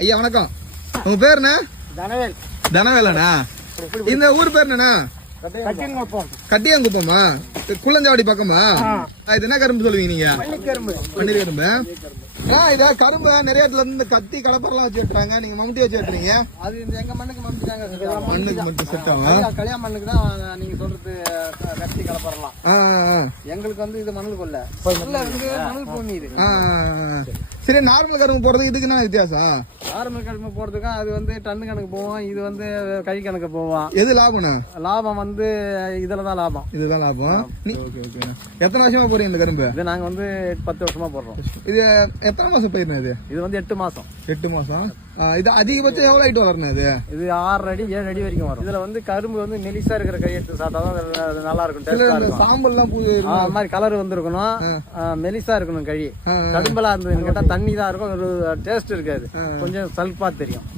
ஐயா வணக்கம். உங்க பேர் என்ன? தனவேல். தனவேலண்ணா. இந்த ஊர் பேர் என்னண்ணா? கட்டியங்குப்பமா? குள்ளஞ்சாவடி பக்கமா? இது என்ன கரும்பு சொல்லுவீங்க நீங்க? பன்னீர் கரும்பு. இத கரும்பு நிறைய இடத்துல இருந்து கத்தி கலப்பரெல்லாம் வச்சு வெட்டுறாங்க, நீங்க மம்முட்டி வச்சு வெட்டுறீங்க. அது எங்க மண்ணுக்கு மம்முட்டிதாங்க. மண்ணுக்கு மட்டும் செட் ஆகும். கல்யாண மண்ணுக்கு தான் நீங்க சொல்றது கத்தி கலப்பரெல்லாம். எங்களுக்கு வந்து இது மணல் கொல்ல மணல் பூமி இது. சரி, நார்மல் கரும்பு போறது இதுக்கு என்ன வித்தியாசம்? நார்மல் கரும்பு போறதுக்கு அது வந்து டன்னு கணக்கு போவோம், இது வந்து கை கணக்கு போவோம். எது லாபம்னா? லாபம் வந்து இதுலதான் லாபம். இதுதான் லாபம். எத்தனை வருஷமா போறீங்க இந்த கரும்பு? இது நாங்க வந்து 10 வருஷமா போடுறோம். இது எத்தனை மாசம் பயிர்னா இது? இது வந்து 8 மாசம். 8 மாசம். இது அதிகபட்சம் எவ்வளவு ஹைட் வளரணும் இது? இது 6 அடி 7 அடி வரைக்கும் வரும். இதுல வந்து கரும்பு வந்து மெலிசா இருக்கிற கை எடுத்து சாப்பிட்டாதான் நல்லா இருக்கும். சாம்பல் எல்லாம் அது மாதிரி கலர் வந்துருக்கணும், மெலிசா இருக்கணும் கழி. கடும்பலா இருந்ததுன்னு கேட்டா தண்ணி தான் இருக்கும், ஒரு டேஸ்ட் இருக்காது, கொஞ்சம் சல்பா தெரியும்.